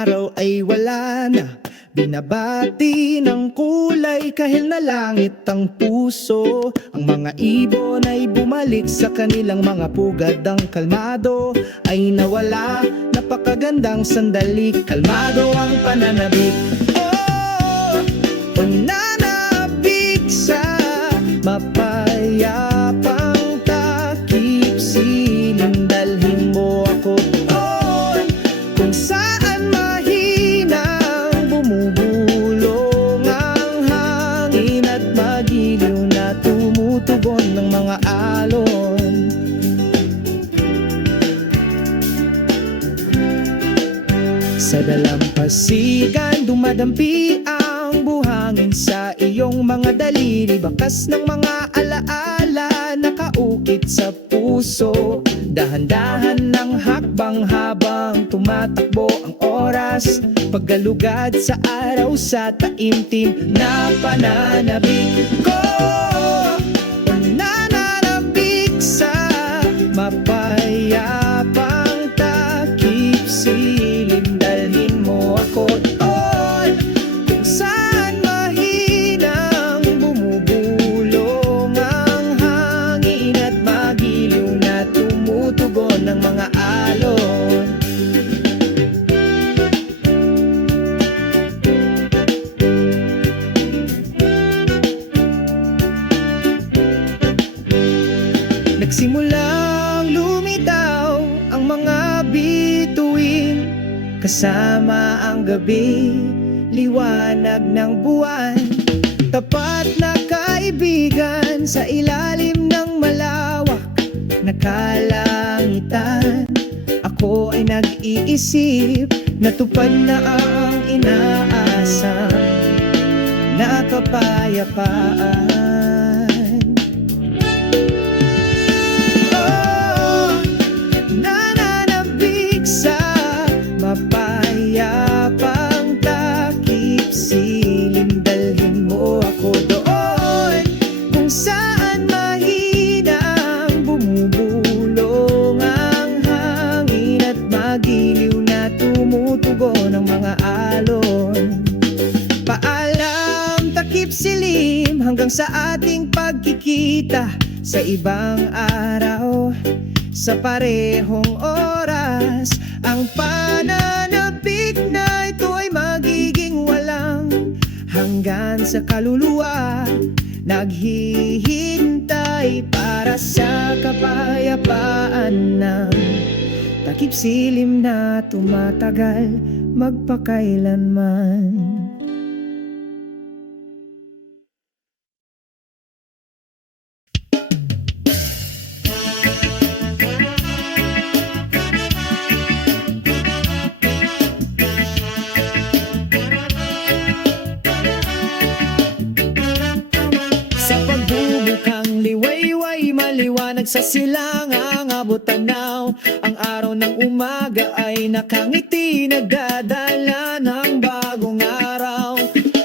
araw ay wala na. Binabati ng kulay kahil na langit ang puso. Ang mga ibon ay bumalik sa kanilang mga pugad. Ang kalmado ay nawala, napakagandang sandali. Kalmado ang pananabik. Oh, pananabik sa mapayapang takip. Siling dalhin mo ako doon kung saan mahinang bumubulong ang hangin at magiliw na tumutugon ng mga alon. Sa dalampasigan dumadampi ang buhangin sa iyong mga daliri. Bakas ng mga alaala nakaukit sa puso. Dahan-dahan ng hakbang habang tumatakbo ang oras. Paggalugad sa araw sa taimtim na pananabik ko. Pananabik sa mapayapang takip. Silim dalhin mo ako doon kung saan mahinang bumubulong ang hangin at magiliw na tumutugon ng mga alon. Nagsimulang lumitaw ang mga bituin kasama ang gabi, liwanag ng buwan. Tapat na kaibigan sa ilalim ng malawak na kalangitan. Ako ay nag-iisip, natupad na ang inaasam na kapayapaan. Mapayapang takip. Silim dalhin mo ako doon kung saan mahinang bumubulong ang hangin at magiliw na tumutugon ng mga alon. Paalam takip silim hanggang sa ating pagkikita sa ibang araw. Sa parehong oras, ang pananabik na ito ay magiging walang hanggan sa kaluluwa. Naghihintay para sa kapayapaan ng takip silim na tumatagal magpakailanman. Maliwanag sa silangang abot tanaw. Ang araw ng umaga ay nakangiti, nagdadala ng bagong araw.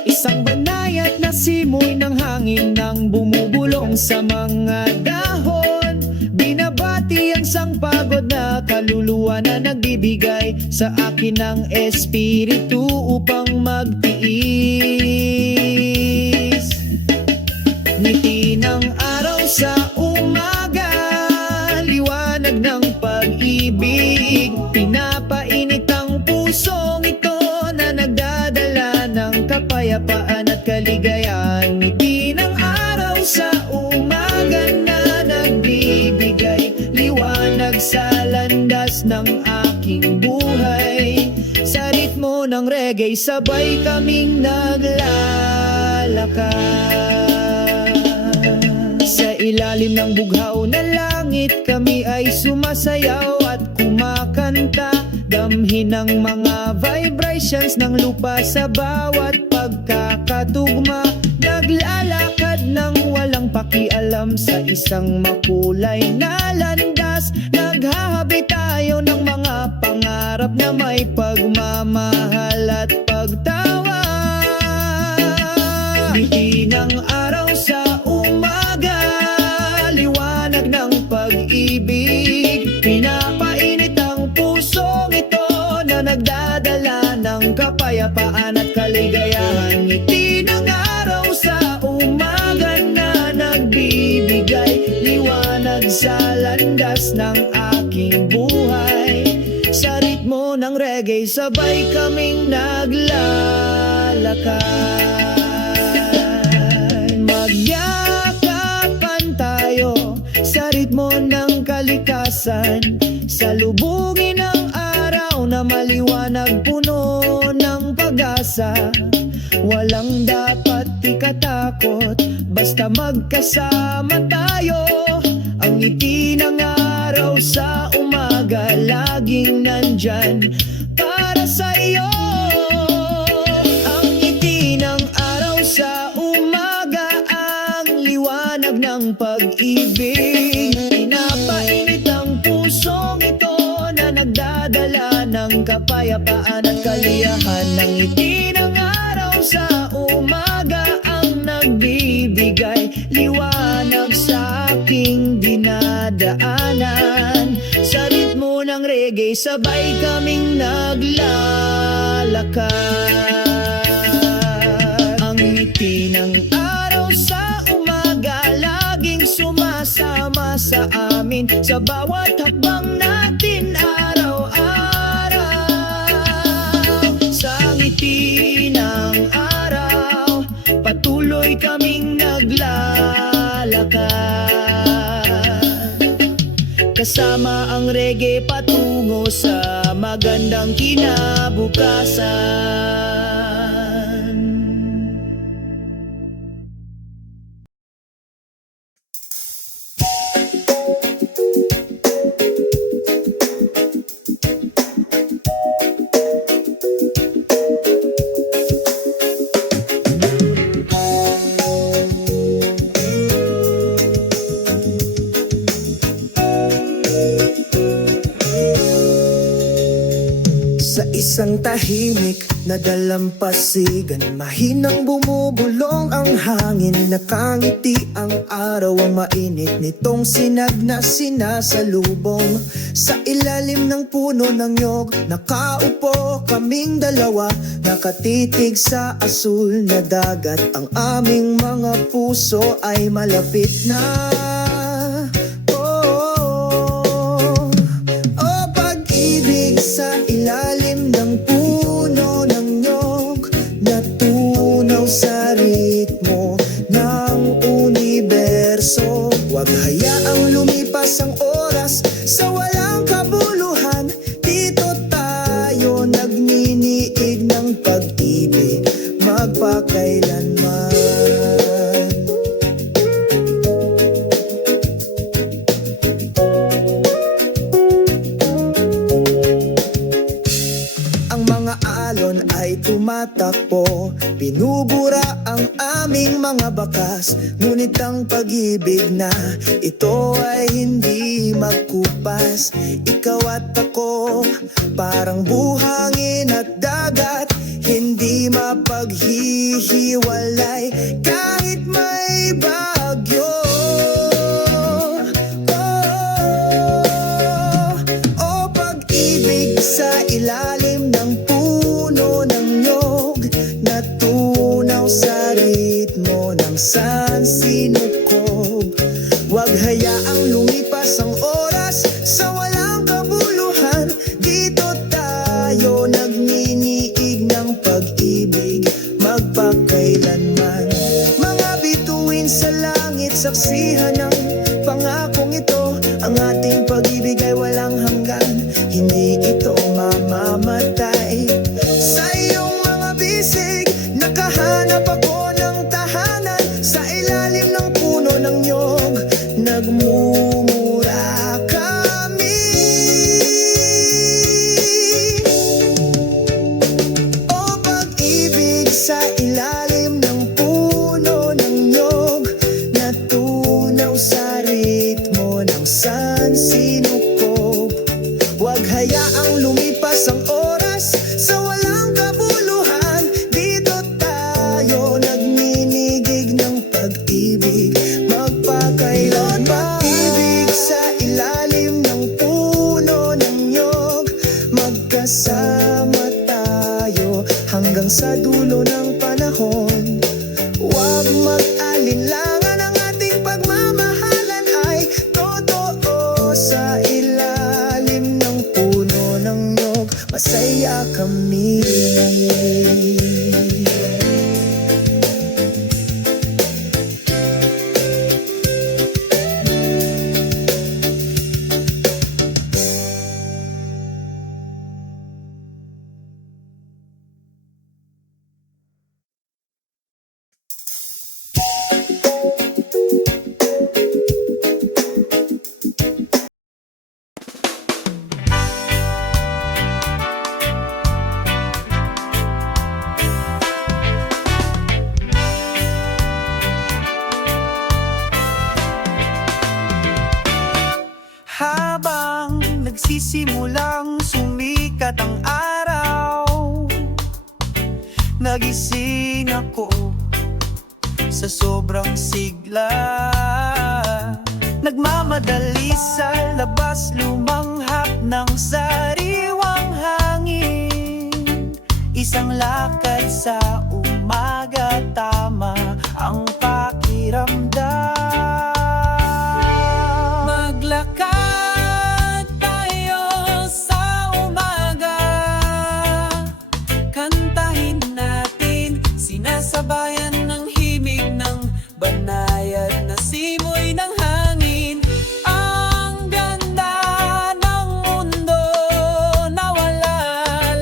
Isang banayad na simoy ng hangin nang bumubulong sa mga dahon. Binabati ang sangpagod na kaluluwa na nagbibigay sa akin ng espiritu upang magtiis. Ngiti ng araw sa umaga, liwanag ng pag-ibig. Pinapainit ang pusong ito na nagdadala ng kapayapaan at kaligayahan. Ngiti ng araw sa umaga na nagbibigay liwanag sa landas ng aking buhay. Sa ritmo ng reggae, sabay kaming naglalakad. Sa ilalim ng bughaw na langit, kami ay sumasayaw at kumakanta. Damhin ang mga vibrations ng lupa sa bawat pagkakatugma. Naglalakad ng walang pakialam sa isang makulay na landas. Naghahabi tayo ng mga pangarap na may pagmamahal at pagtawa. Ngiti ng araw sa umaga, liwanag ng pag-ibig. Pinapainit ang pusong ito na nagdadala ng ng kapayapaan at kaligayahan. Ngiti ng araw sa umaga na nagbibigay liwanag sa landas ng aking buhay. Sa ritmo ng reggae sabay kaming naglalakad. Magyakapan tayo sa ritmo ng kalikasan, salubungin ang araw na maliwanag puno ng pag-asa. Walang dapat ikatakot, basta magkasama tayo. Ang ngiti ng araw sa umaga laging nandyan para sa iyo. Ang ngiti ng araw sa umaga, ang liwanag ng pag-ibig. Pinapainit ang pusong ito na nagdadala ng kapayapaan at kaliyahan. Ang ngiti ng araw sa umaga ang nagbibigay liwanag sa aking dinadaanan. Sa ritmo ng reggae sabay kaming naglalakad. Ang ngiti ng araw sa umaga laging sumasama sa amin sa bawat hakbang natin araw-araw. Sa ngiti ng araw patuloy kaming naglalakad. Kasama ang reggae patungo sa magandang kinabukasan. Sa isang tahimik na dalampasigan, mahinang bumubulong ang hangin. Nakangiti ang araw, ang mainit nitong sinag na sinasalubong. Sa ilalim ng puno ng nyog, nakaupo kaming dalawa, nakatitig sa asul na dagat. Ang aming mga puso ay malapit na. Sa ilalim ng puno ng nyog, natunaw sa ritmo ng universo. Huwag hayaang lumipas ang oras sa walang kabuluhan. Dito tayo nagniniig ng pag-ibig magpakailanman. Ay tumatakbo, pinubura ang aming mga bakas. Ngunit ang pag-ibig na ito ay hindi magkupas. Ikaw at ako, parang buhangin at dagat, hindi mapaghihiwalay kahit may bagyo. Oh, pag-ibig sa ilalim ng puno ng nyog, natunaw sa ritmo ng sansinukob. Huwag hayaang lumipas ang oras sa walang kabuluhan. Dito tayo nagniniig ng pag-ibig magpakailanman. Mga bituin sa langit, saksihan ng pangakong ito. Ang ating pag-ibig ay walang hanggan, hindi ito mamamatay. Sa iyong mga bisig, nakahanap ako ng tahanan. Sa ilalim ng puno ng nyog, nagmumura kami. O pag-ibig sa ilalim ng puno ng nyog, natunaw sa ritmo ng sansinukob. Huwag hayaang lumipas ang oras sa walang kabuluhan. Dito tayo nagninigig ng pag-ibig magpakailanman. Pag-ibig sa ilalim ng puno ng nyog, magkasama tayo hanggang sa dulo ng panahon. Huwag mag-alinlangan, ang ating pagmamahalan ay totoo. Sa ilalim ng puno ng nyog, masaya kami. Habang nagsisimulang sumikat ang araw, nagising ako sa sobrang sigla. Nagmamadali sa labas, lumanghap ng sariwang hangin. Isang lakad sa umaga, tama ang pakiramdam. Maglakad tayo sa umaga, kantahin natin, sinasabayan ng himig ng banayad na simoy ng hangin. Ang ganda ng mundo, nawala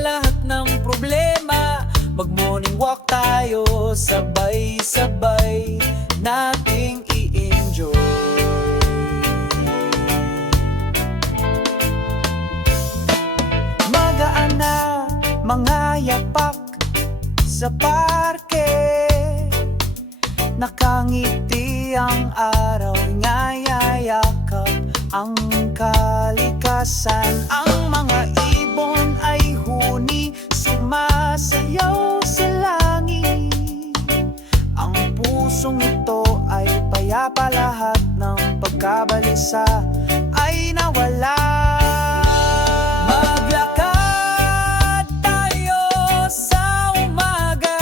lahat ng problema. Mag-morning walk tayo, sabay-sabay nating i-enjoy. Magaan na mga yapak sa parke, nakangiti ang araw, ngayayakap ang kalikasan. Ang mga ibon ay huni, sumasayaw sa langit. Ang pusong ito ay payapa, lahat ng pagkabalisa ay nawala. Maglakad tayo sa umaga,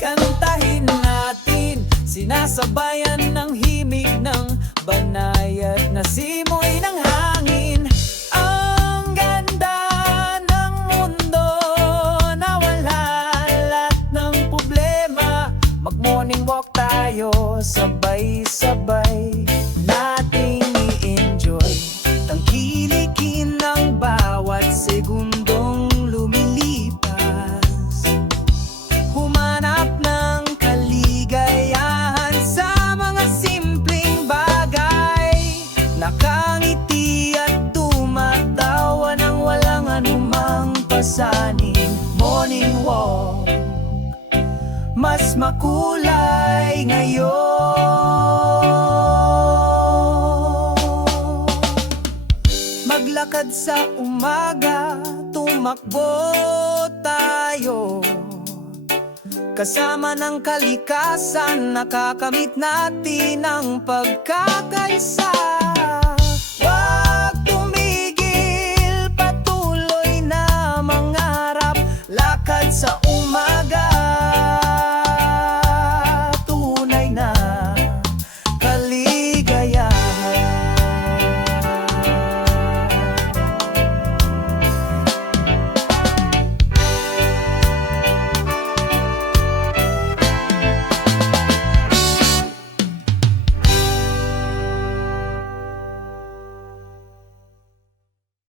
kantahin natin, sinasabayan ng himig ng banayad na simoy ng hangin. Ang ganda ng mundo, nawala lahat ng problema. Mag-morning walk tayo, sabay-sabay nating i-enjoy. Tangkilikin ng bawat segundong lumilipas, humanap ng kaligayahan sa mga simpleng bagay. Nakangiti at tumatawa ng walang anumang pasanin. Morning walk, mas makulay ngayon. Maglakad sa umaga, tumakbo tayo, kasama ng kalikasan, nakakamit natin ang pagkakaisa. Huwag tumigil, patuloy na mangarap, lakad sa umaga.